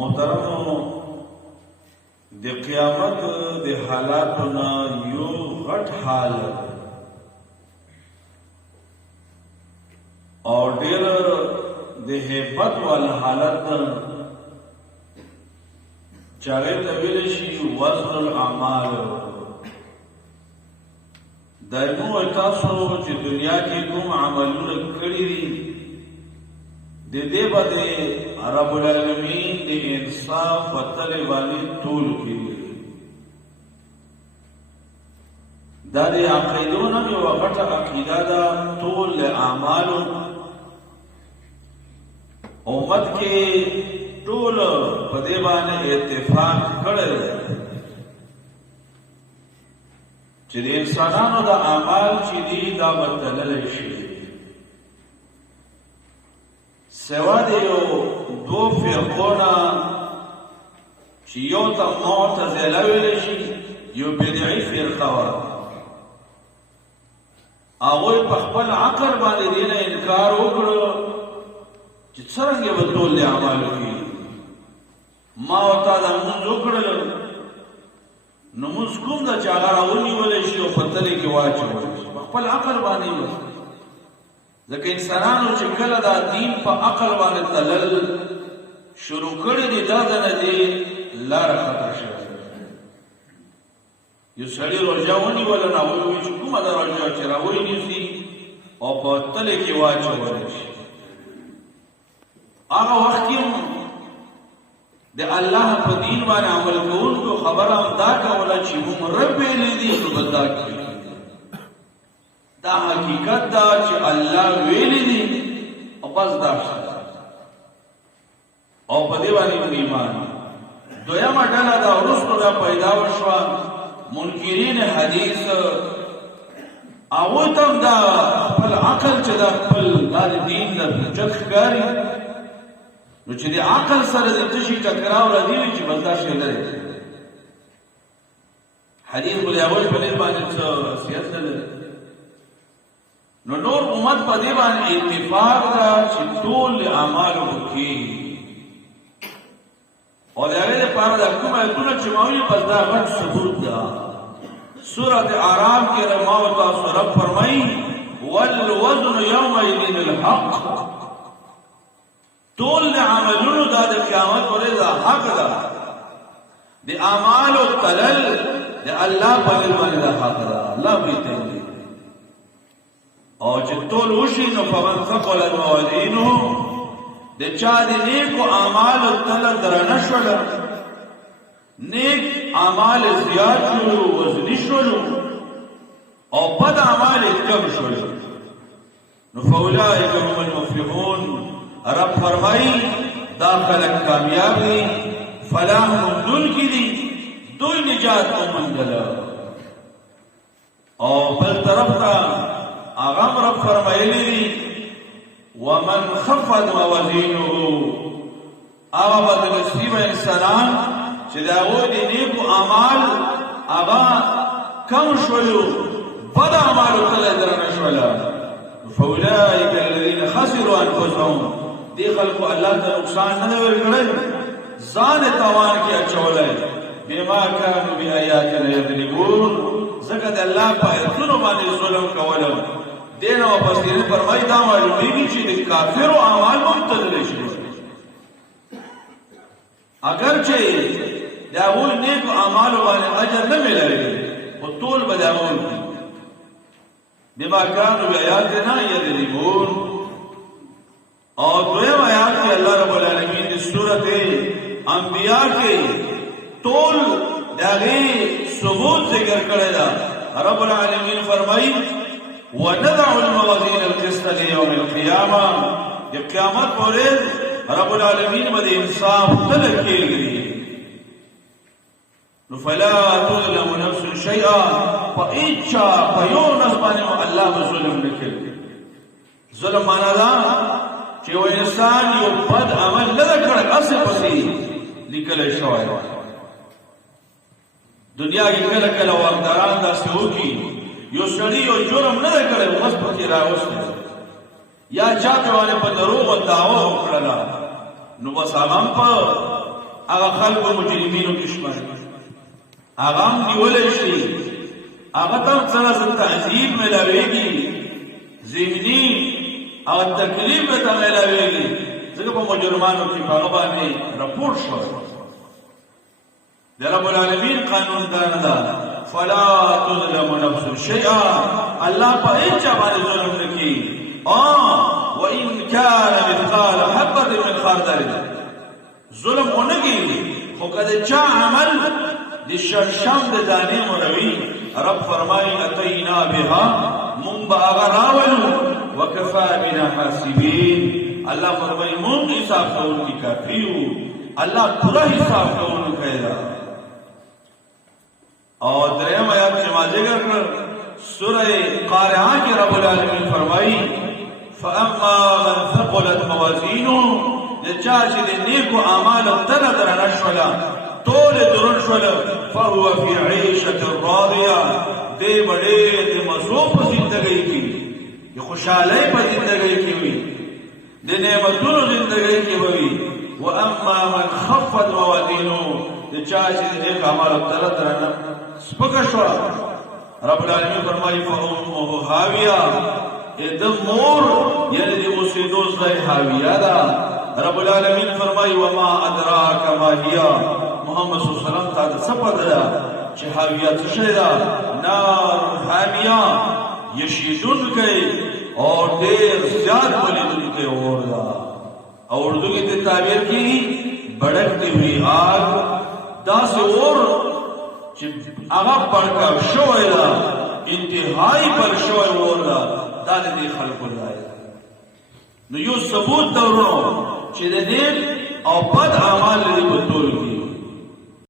محترمو د قیامت د حالاتنا یو غټ حالت او ډیر د هیبت والا حالت چاغه تبیل شي وزن الاعمال دایمو تاسو چې دنیا کې کوم عملونه کړی دي د دې باندې رب العالمین د انصاف او طلبانی ټول کړي دا د عقیدونو یو غټه عقیده ده ټول اعمال امت کې ټول په دې باندې اتفاق کړی چې د انسانانو د اعمال چې دي دا بدلل شي سوا د یو دو فرقونه چې یو ته معتزله ویل شي یو بدعي فرقه وه هغوی په خپل عقل باندې دې نه انکار وکړو چې څرنګه به ټول د اعمالو کېږي ما ورته دا لمونځ وکړل نو موږ کوم دا چې هغه راونیولی شي او په تلې کې واچولی شي په خپل عقل باندې وي ځکه انسانانو چې کله دا دین په عقل باندې تلل شروع کړي دي دا د نه دې لاره خطا شوې یو سړي روژه ونیوله نو هغوی وایي چې کومه ده روژه چې راونیسي او په تلې کې واچولی شي هغه وخت کې د الله په دین باندې عمل کوونکو خبره هم دا کوله چې موږ رب ویلي دي نو به دا کېږي دا حقیقت دا چې الله ویلي دي او بس دا او په دې باندې ایمان دویمه ډله دا وروسته دا پیدا وشوه منکرین حدیث هغوی ته هم دا خپل عقل چې دا خپل دا د دین نه حجت ښکاري نو چې د عقل سره د تشي ټکراو راځي چې بس دا شی لري حدیث بل اول په دې باندې څه حیثیت لري نو نور امت په دې باندې اتفاق دا چې ټول اعمال وکړي او دا غیر په اړه کومه ایتونه چې ماوی بس دا غټ ثبوت ده سورۃ اعراف کې رماو تاسو رب فرمایي والوزن يومئذ الحق ټول عملونو دا د قیامت ورځ حق ده د اعمالو تلل د الله په باندې حق ده الله به تنګي او چې ټول وشي نو فمن ثقل موازینه د چا د نیکو اعمالو تلل درنه شول نیک اعمال زیات شول وزنی شول او بد اعمال کم شول نو فاولئک هم المفلحون رب فرمائی دا خلق کامیاب دی فلاح مندل کی دی دوی نجات و مندل او بل طرف تا اغام رب فرمائی دی ومن خفت موازینه آغا بد نصیب انسانان چه داوی دی نیکو اعمال آغا کم شولو بد اعمالو تل درن شولا فاولئک الذین خسروا انفسهم دی خلقو الله ته نقصان نه ورکړي ځان توان کې اچولای بما كانوا بآياتنا يظلمون زکه د الله په ایتونو باندې ظلم کول دین او بصیر فرمای دا معلومیږي چې د کافرو اعمال مبتدل شي اگر چې دا ول نیک اعمال باندې اجر نه ملوي او ټول بداول بما كانوا بآياتنا يظلمون اور دویم آیات کی اللہ رب العالمین دی سورت انبیاء کے طول داغی ثبوت ذکر کرے دا رب العالمین فرمائی وَنَدَعُ الْمَوَازِينَ الْقِسْطَ لِيَوْمِ الْقِيَامَةِ جب قیامت پورے رب العالمین مدی انصاف طلب کیے گئی فَلَا تُظْلَمُ نَفْسٌ شَيْئًا فَإِچَّا فَيُونَ اسْبَانِمُ اللہ بظلم نکل ظلم مانا دا چې و انسان یو بد عمل نه کړی اسه پسې لیکل شوی دنیا کې کله کله وارداران داسې وکړي یو سړی یو جرم نه کړی بس پکې راوستي یا چا ته په دروغ او دعوه وکړله نو بس هغه په هغه خلق مجرمینو کشمه هغه هم نیولې شي هغه ته څه تعذیب ملاویږي ذهني او تکلیف ته ملاویږي ځکه په مجرمانو کې په هغه باندې راپور شو د رب العالمین قانون دا نه ده فلا تظلم نفس شيئا الله په هیڅ باندې ظلم نه کوي وان كان مثقال حبه من خردل ظلم ونگی خو کده چا عمل دی شرشم د دانی مروی رب فرمائی اتینا بها من با اغراولو وکفا بنا حاسبین اللہ فرمائی من حساب کون کی کافیو اللہ پورا حساب کون قیدا اور درہم آیات سے ماضی کر سورہ قارعہ کی رب العالمین فرمائی فاما من ثقلت موازینو لچاچی دی نیکو اعمال تل درن شولا طول درن شولا فهو فی عیشت راضیہ دے بڑے دے مصروف زندگی کی دی خوشحالی پا زندگی کی ہوئی دی نعمتون زندگی کی ہوئی واما من خفت موازینو لچاچی دی نیکو اعمال تل درن سپکا شولا رب العالمین فرمائی فأمه حاویہ ادم مور یعنی دی مسیدو زی حاویہ دا رب العالمین فرمائی وما ادراک ما ہیا محمد صلی اللہ علیہ وسلم تا سپا دیا چه حاویہ تشیدہ نار حامیہ یشیدن کئی اور دیر زیاد ولیدن کئی اور دا اور اردو کی تعبیر کی بڑکتی ہوئی آگ دا سے اور اغا پڑکا شوئے دا انتہائی پر شوئے اور دا دی خلق اللہ نو یو ثبوت دورو چې د دې او بد اعمال لري